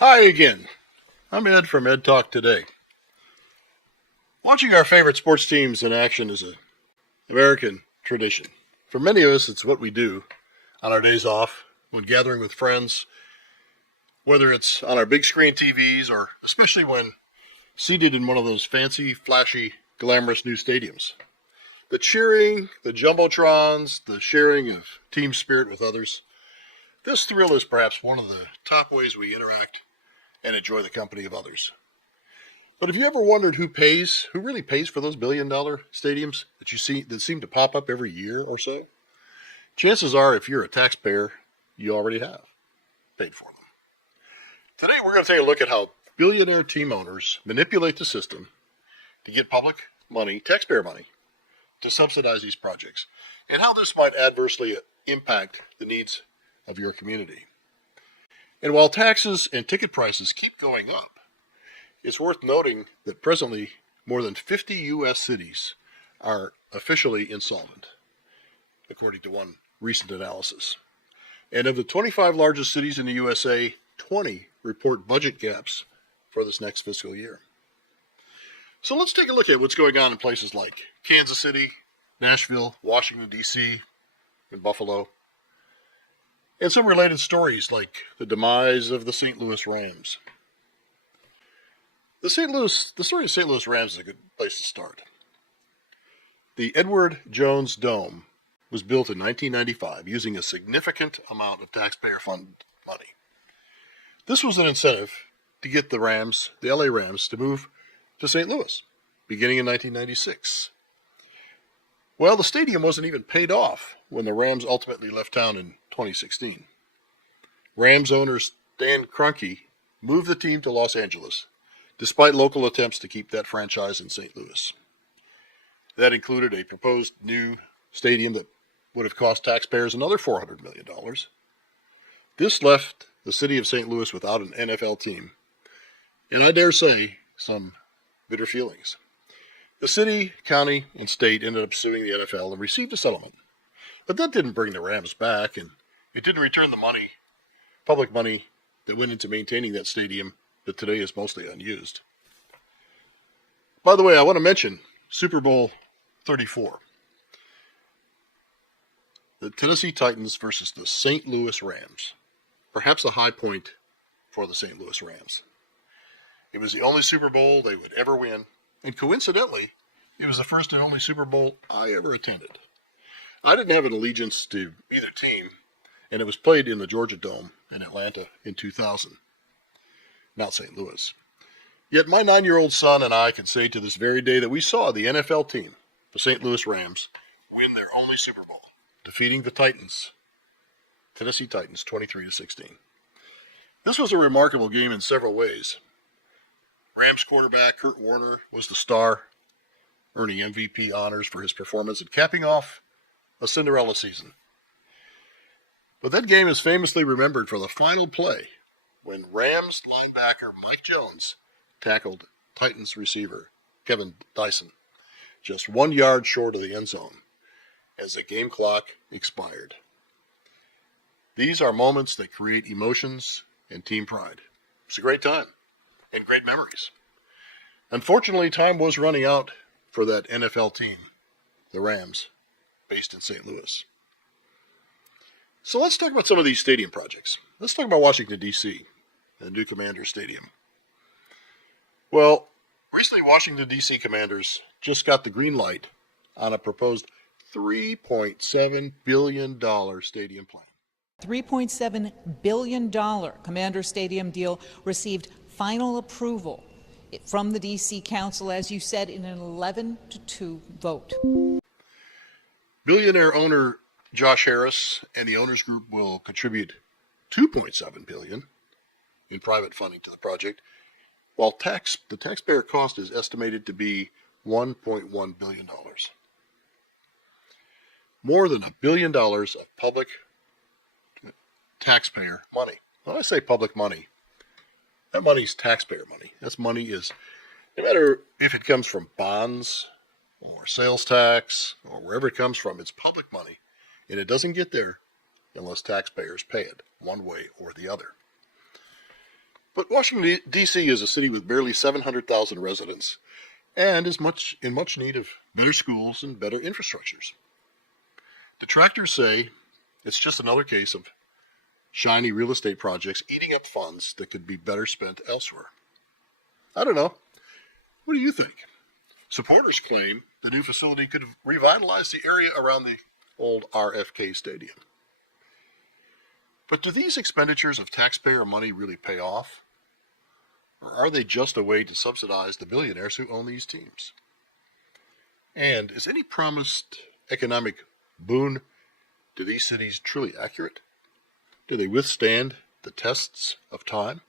Hi again. I'm Ed from Ed Talk Today. Watching our favorite sports teams in action is an American tradition. For many of us, it's what we do on our days off, when gathering with friends, whether it's on our big screen TVs or especially when seated in one of those fancy, flashy, glamorous new stadiums. The cheering, the jumbotrons, the sharing of team spirit with others. This thrill is perhaps one of the top ways we interact and enjoy the company of others. But have you ever wondered who really pays for those billion-dollar stadiums that seem to pop up every year or so? Chances are, if you're a taxpayer, you already have paid for them. Today, we're going to take a look at how billionaire team owners manipulate the system to get public money, taxpayer money, to subsidize these projects, and how this might adversely impact the needs of your community. And while taxes and ticket prices keep going up, it's worth noting that presently more than 50 U.S. cities are officially insolvent, according to one recent analysis. And of the 25 largest cities in the USA, 20 report budget gaps for this next fiscal year. So let's take a look at what's going on in places like Kansas City, Nashville, Washington, D.C., and Buffalo. And some related stories like the demise of the St. Louis Rams. The story of St. Louis Rams is a good place to start. The Edward Jones Dome was built in 1995 using a significant amount of taxpayer fund money. This was an incentive to get the LA Rams, to move to St. Louis, beginning in 1996. Well, the stadium wasn't even paid off when the Rams ultimately left town in 2016. Rams owner Stan Kroenke moved the team to Los Angeles, despite local attempts to keep that franchise in St. Louis. That included a proposed new stadium that would have cost taxpayers another $400 million. This left the city of St. Louis without an NFL team, and I dare say some bitter feelings. The city, county, and state ended up suing the NFL and received a settlement. But that didn't bring the Rams back, and it didn't return the money, public money, that went into maintaining that stadium that today is mostly unused. By the way, I want to mention Super Bowl 34. The Tennessee Titans versus the St. Louis Rams. Perhaps a high point for the St. Louis Rams. It was the only Super Bowl they would ever win, and coincidentally, it was the first and only Super Bowl I ever attended. I didn't have an allegiance to either team, and it was played in the Georgia Dome in Atlanta in 2000, not St. Louis. Yet my 9-year-old son and I can say to this very day that we saw the NFL team, the St. Louis Rams, win their only Super Bowl, defeating the Tennessee Titans, 23-16. This was a remarkable game in several ways. Rams quarterback Kurt Warner was the star, earning MVP honors for his performance and capping off a Cinderella season. But that game is famously remembered for the final play when Rams linebacker Mike Jones tackled Titans receiver Kevin Dyson just 1 yard short of the end zone as the game clock expired. These are moments that create emotions and team pride. It's a great time and great memories. Unfortunately, time was running out for that NFL team, the Rams, based in St. Louis. So let's talk about some of these stadium projects. Let's talk about Washington, D.C., the new Commanders Stadium. Well, recently Washington, D.C. Commanders just got the green light on a proposed $3.7 billion stadium plan. $3.7 billion Commander Stadium deal received final approval from the D.C. Council, as you said, in an 11-2 vote. Billionaire owner Josh Harris and the owners group will contribute $2.7 billion in private funding to the project, while the taxpayer cost is estimated to be $1.1 billion. More than $1 billion of public taxpayer money. When I say public money, that money is taxpayer money. That money is, no matter if it comes from bonds or sales tax or wherever it comes from, it's public money, and it doesn't get there unless taxpayers pay it one way or the other. But Washington, D.C. is a city with barely 700,000 residents and is in much need of better schools and better infrastructures. Detractors say it's just another case of shiny real estate projects eating up funds that could be better spent elsewhere. I don't know. What do you think? Supporters claim the new facility could revitalize the area around the old RFK Stadium. But do these expenditures of taxpayer money really pay off? Or are they just a way to subsidize the billionaires who own these teams? And is any promised economic boon to these cities truly accurate? Do they withstand the tests of time?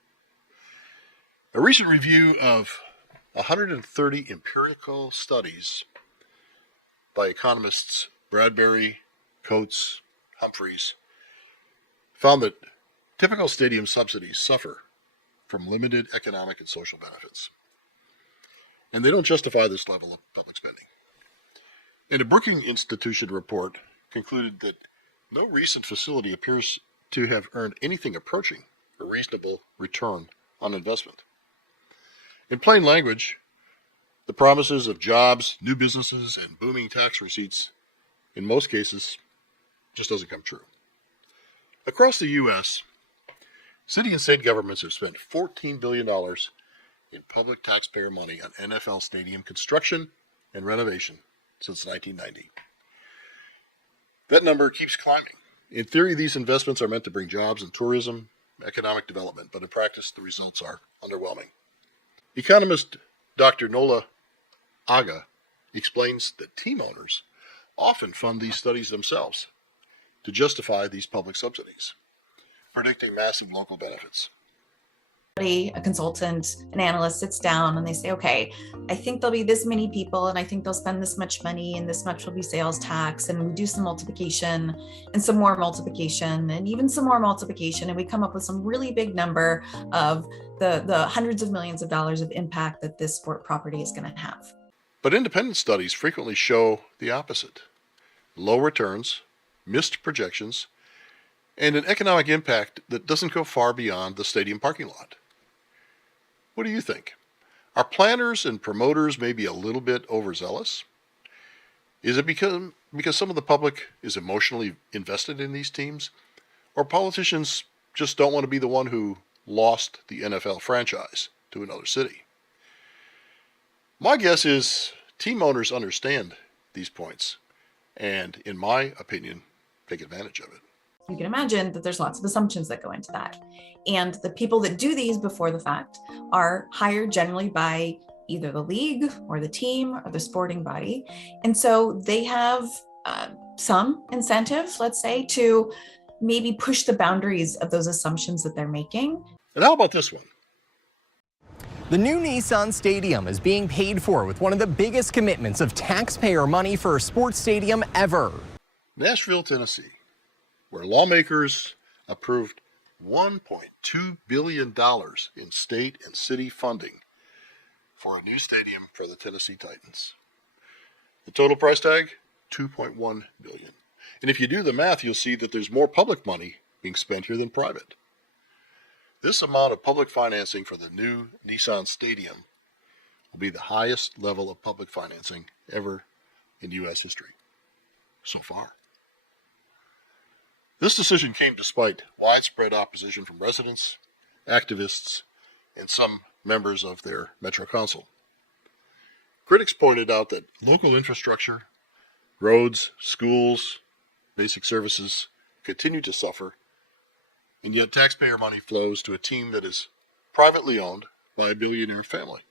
A recent review of 130 empirical studies by economists Bradbury, Coates, Humphreys found that typical stadium subsidies suffer from limited economic and social benefits. And they don't justify this level of public spending. And a Brookings Institution report concluded that no recent facility appears to have earned anything approaching a reasonable return on investment. In plain language, the promises of jobs, new businesses, and booming tax receipts, in most cases, just doesn't come true. Across the U.S., city and state governments have spent $14 billion in public taxpayer money on NFL stadium construction and renovation since 1990. That number keeps climbing. In theory, these investments are meant to bring jobs and tourism, economic development, but in practice, the results are underwhelming. Economist Dr. Nola Aga explains that team owners often fund these studies themselves to justify these public subsidies, predicting massive local benefits. A consultant, an analyst sits down and they say, okay, I think there'll be this many people and I think they'll spend this much money and this much will be sales tax, and we do some multiplication and some more multiplication and even some more multiplication, and we come up with some really big number of the hundreds of millions of dollars of impact that this sport property is going to have. But independent studies frequently show the opposite: low returns, missed projections, and an economic impact that doesn't go far beyond the stadium parking lot. What do you think? Are planners and promoters maybe a little bit overzealous? Is it because some of the public is emotionally invested in these teams? Or politicians just don't want to be the one who lost the NFL franchise to another city? My guess is team owners understand these points and, in my opinion, take advantage of it. You can imagine that there's lots of assumptions that go into that. And the people that do these before the fact are hired generally by either the league or the team or the sporting body. And so they have some incentive, let's say, to maybe push the boundaries of those assumptions that they're making. And how about this one? The new Nissan Stadium is being paid for with one of the biggest commitments of taxpayer money for a sports stadium ever. Nashville, Tennessee, where lawmakers approved $1.2 billion in state and city funding for a new stadium for the Tennessee Titans. The total price tag, $2.1 billion. And if you do the math, you'll see that there's more public money being spent here than private. This amount of public financing for the new Nissan Stadium will be the highest level of public financing ever in U.S. history so far. This decision came despite widespread opposition from residents, activists, and some members of their Metro Council. Critics pointed out that local infrastructure, roads, schools, basic services continue to suffer, and yet taxpayer money flows to a team that is privately owned by a billionaire family.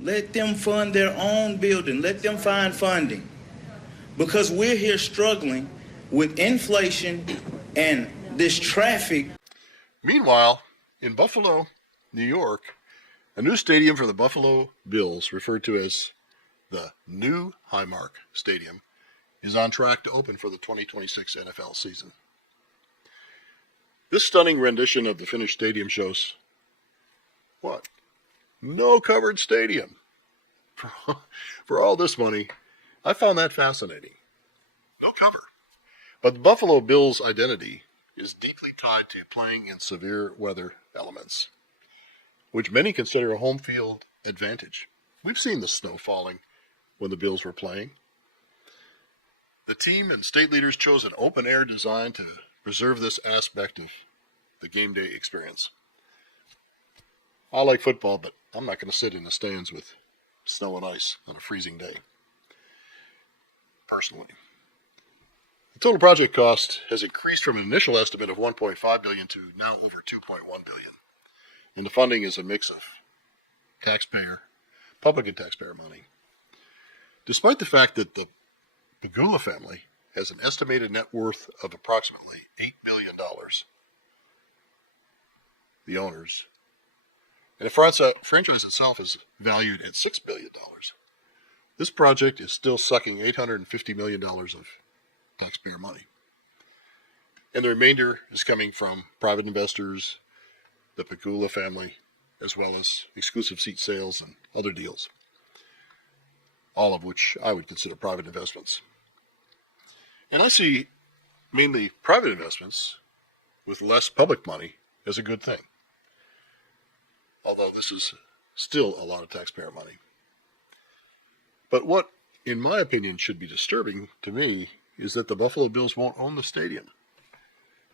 Let them fund their own building. Let them find funding. Because we're here struggling with inflation and this traffic. Meanwhile, in Buffalo, New York, a new stadium for the Buffalo Bills, referred to as the new Highmark Stadium, is on track to open for the 2026 NFL season. This stunning rendition of the finished stadium shows what? No covered stadium. For all this money, I found that fascinating. No cover. But the Buffalo Bills' identity is deeply tied to playing in severe weather elements. which many consider a home field advantage. We've seen the snow falling when the Bills were playing. The team and state leaders chose an open-air design to preserve this aspect of the game day experience. I like football, but I'm not going to sit in the stands with snow and ice on a freezing day. Personally. The total project cost has increased from an initial estimate of $1.5 billion to now over $2.1 billion. And the funding is a mix of public and taxpayer money. Despite the fact that the Pegula family has an estimated net worth of approximately $8 billion, the owners, and the franchise itself is valued at $6 billion. This project is still sucking $850 million of taxpayer money. And the remainder is coming from private investors, the Pegula family, as well as exclusive seat sales and other deals, all of which I would consider private investments. And I see mainly private investments with less public money as a good thing, although this is still a lot of taxpayer money. But what, in my opinion, should be disturbing to me is that the Buffalo Bills won't own the stadium.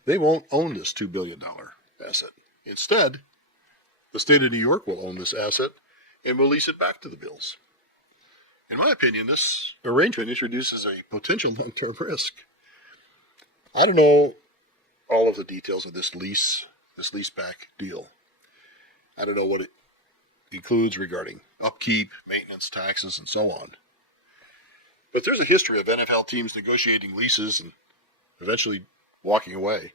They won't own this $2 billion asset. Instead, the state of New York will own this asset and will lease it back to the Bills. In my opinion, this arrangement introduces a potential long-term risk. I don't know all of the details of this leaseback deal. I don't know what it includes regarding upkeep, maintenance, taxes, and so on. But there's a history of NFL teams negotiating leases and eventually walking away.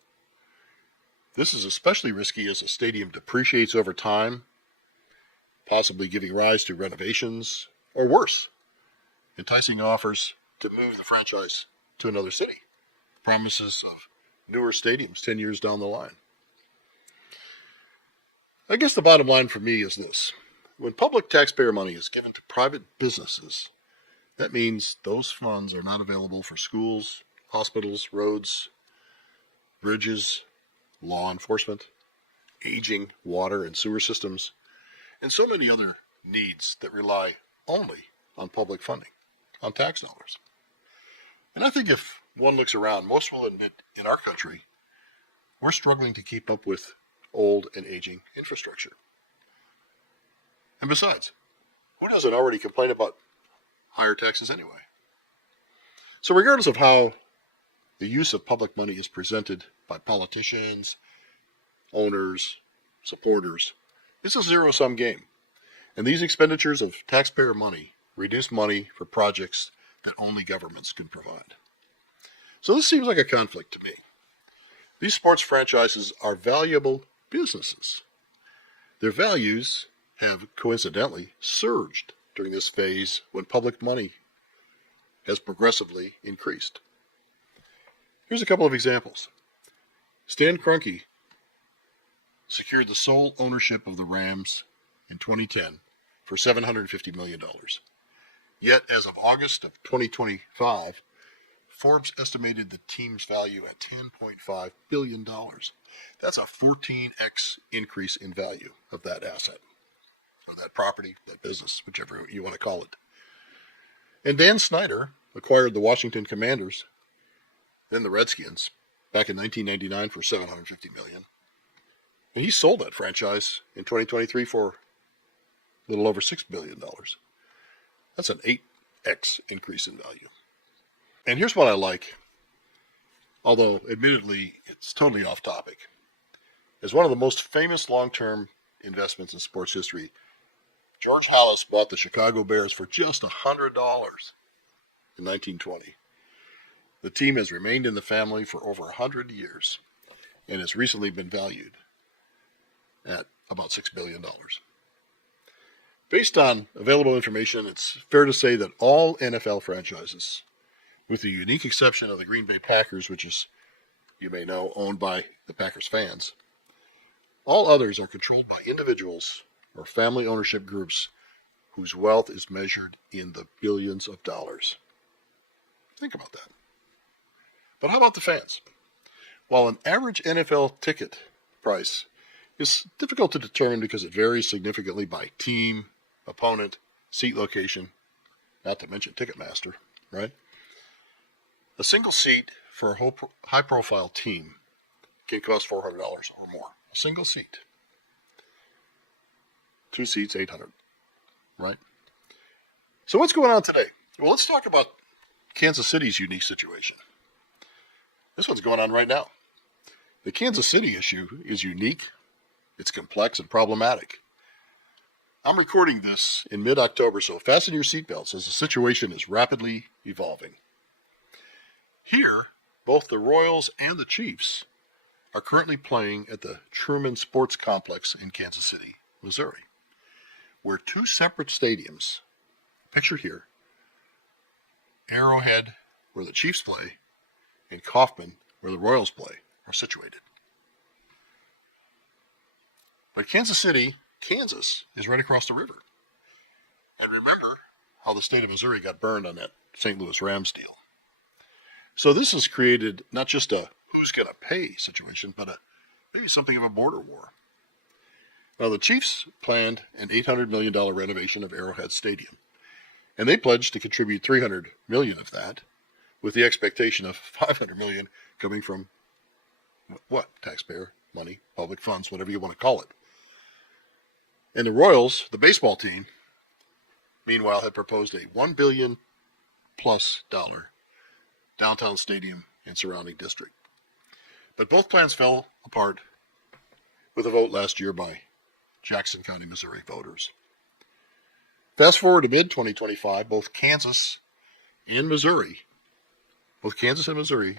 This is especially risky as a stadium depreciates over time, possibly giving rise to renovations, or worse, enticing offers to move the franchise to another city. Promises of newer stadiums 10 years down the line. I guess the bottom line for me is this. When public taxpayer money is given to private businesses, that means those funds are not available for schools, hospitals, roads, bridges, law enforcement, aging water and sewer systems, and so many other needs that rely only on public funding, on tax dollars. And I think if one looks around, most will admit in our country, we're struggling to keep up with old and aging infrastructure. And besides, who doesn't already complain about higher taxes anyway? So regardless of how the use of public money is presented by politicians, owners, supporters, it's a zero-sum game. And these expenditures of taxpayer money reduce money for projects that only governments can provide. So this seems like a conflict to me. These sports franchises are valuable businesses. Their values have coincidentally surged during this phase when public money has progressively increased. Here's a couple of examples. Stan Kroenke secured the sole ownership of the Rams in 2010 for $750 million. Yet, as of August of 2025, Forbes estimated the team's value at $10.5 billion. That's a 14x increase in value of that asset, or that property, that business, whichever you want to call it. And Dan Snyder acquired the Washington Commanders, then the Redskins, back in 1999 for $750 million. And he sold that franchise in 2023 for a little over $6 billion. That's an 8x increase in value. And here's what I like, although admittedly it's totally off topic. As one of the most famous long-term investments in sports history, George Halas bought the Chicago Bears for just $100 in 1920. The team has remained in the family for over 100 years and has recently been valued at about $6 billion. Based on available information, it's fair to say that all NFL franchises, with the unique exception of the Green Bay Packers, which is, you may know, owned by the Packers fans, all others are controlled by individuals or family ownership groups whose wealth is measured in the billions of dollars. Think about that. But how about the fans? While an average NFL ticket price is difficult to determine because it varies significantly by team, opponent, seat location, not to mention Ticketmaster, right? A single seat for a high-profile team can cost $400 or more. A single seat. 2 seats, $800, right? So what's going on today? Well, let's talk about Kansas City's unique situation. This one's going on right now. The Kansas City issue is unique, it's complex and problematic. I'm recording this in mid-October, so fasten your seatbelts as the situation is rapidly evolving. Here, both the Royals and the Chiefs are currently playing at the Truman Sports Complex in Kansas City, Missouri, where 2 separate stadiums, pictured here, Arrowhead, where the Chiefs play, and Kauffman, where the Royals play, are situated. But Kansas City, Kansas, is right across the river. And remember how the state of Missouri got burned on that St. Louis Rams deal. So this has created not just a who's going to pay situation, but maybe something of a border war. Now, the Chiefs planned an $800 million renovation of Arrowhead Stadium, and they pledged to contribute $300 million of that, with the expectation of $500 million coming from what? Taxpayer money, public funds, whatever you want to call it. And the Royals, the baseball team, meanwhile, had proposed a $1 billion plus downtown stadium and surrounding district. But both plans fell apart with a vote last year by Jackson County, Missouri voters. Fast forward to mid-2025, both Kansas and Missouri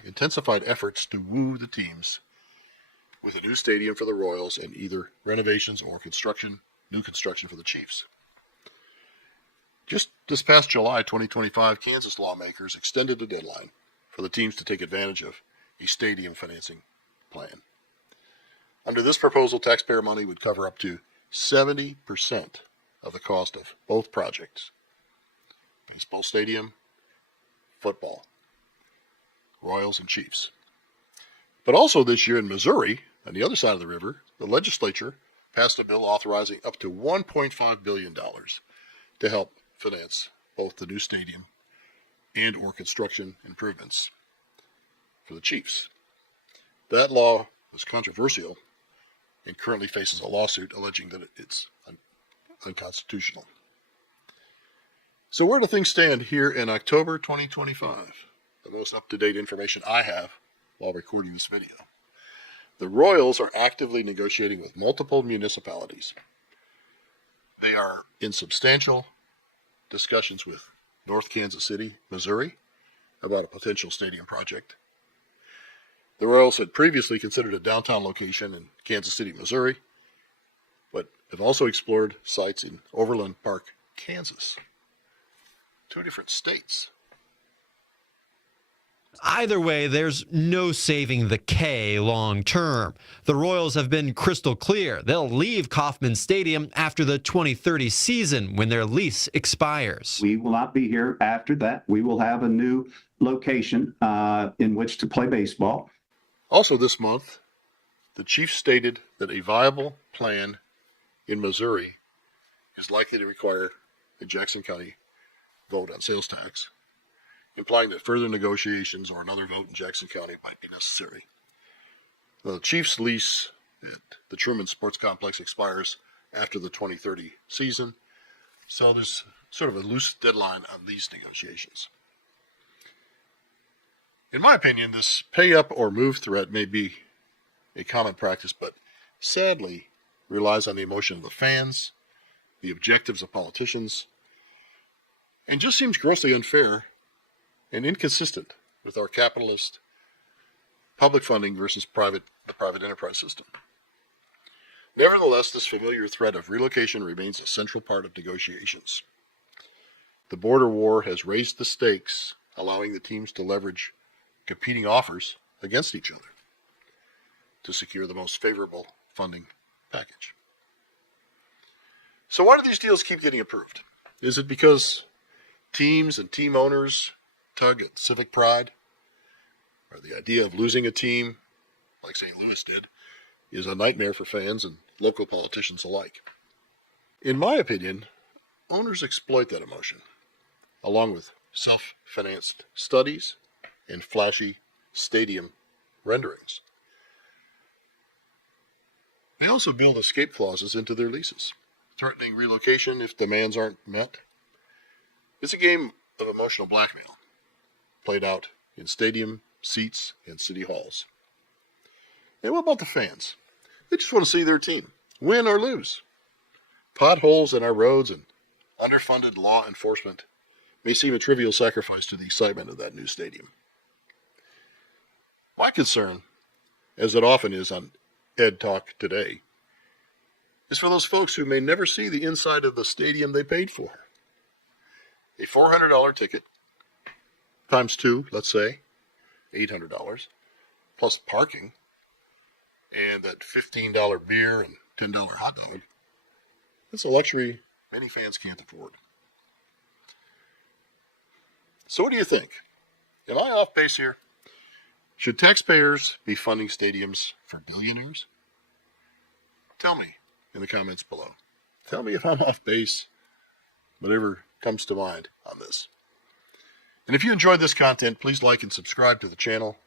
intensified efforts to woo the teams with a new stadium for the Royals and either renovations or new construction for the Chiefs. Just this past July 2025, Kansas lawmakers extended the deadline for the teams to take advantage of a stadium financing plan. Under this proposal, taxpayer money would cover up to 70% of the cost of both projects. Baseball stadium, football, Royals and Chiefs. But also this year in Missouri, on the other side of the river, the legislature passed a bill authorizing up to $1.5 billion to help finance both the new stadium and or construction improvements for the Chiefs. That law was controversial and currently faces a lawsuit alleging that it's unconstitutional. So where do things stand here in October 2025? The most up-to-date information I have while recording this video. The Royals are actively negotiating with multiple municipalities. They are in substantial discussions with North Kansas City, Missouri, about a potential stadium project. The Royals had previously considered a downtown location in Kansas City, Missouri, but have also explored sites in Overland Park, Kansas. 2 different states. Either way, there's no saving the K long term. The Royals have been crystal clear. They'll leave Kauffman Stadium after the 2030 season when their lease expires. We will not be here after that. We will have a new location in which to play baseball. Also this month, the Chiefs stated that a viable plan in Missouri is likely to require a Jackson County vote on sales tax, implying that further negotiations or another vote in Jackson County might be necessary. The Chiefs' lease at the Truman Sports Complex expires after the 2030 season, so there's sort of a loose deadline on these negotiations. In my opinion, this pay up or move threat may be a common practice, but sadly relies on the emotion of the fans, the objectives of politicians, and just seems grossly unfair and inconsistent with our capitalist public funding versus the private enterprise system. Nevertheless, this familiar threat of relocation remains a central part of negotiations. The border war has raised the stakes, allowing the teams to leverage competing offers against each other to secure the most favorable funding package. So why do these deals keep getting approved? Is it because teams and team owners tug at civic pride, or the idea of losing a team, like St. Louis did, is a nightmare for fans and local politicians alike. In my opinion, owners exploit that emotion, along with self-financed studies and flashy stadium renderings. They also build escape clauses into their leases, threatening relocation if demands aren't met. It's a game of emotional blackmail, played out in stadium seats and city halls. And what about the fans? They just want to see their team win or lose. Potholes in our roads and underfunded law enforcement may seem a trivial sacrifice to the excitement of that new stadium. My concern, as it often is on Ed Talk today, is for those folks who may never see the inside of the stadium they paid for. A $400 ticket times two, let's say, $800, plus parking, and that $15 beer and $10 hot dog. It's a luxury many fans can't afford. So what do you think? Am I off base here? Should taxpayers be funding stadiums for billionaires? Tell me in the comments below. Tell me if I'm off base, whatever comes to mind on this. And if you enjoyed this content, please like and subscribe to the channel.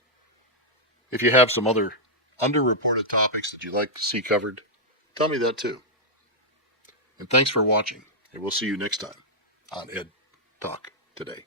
If you have some other underreported topics that you'd like to see covered, tell me that too. And thanks for watching, and we'll see you next time on Ed Talk Today.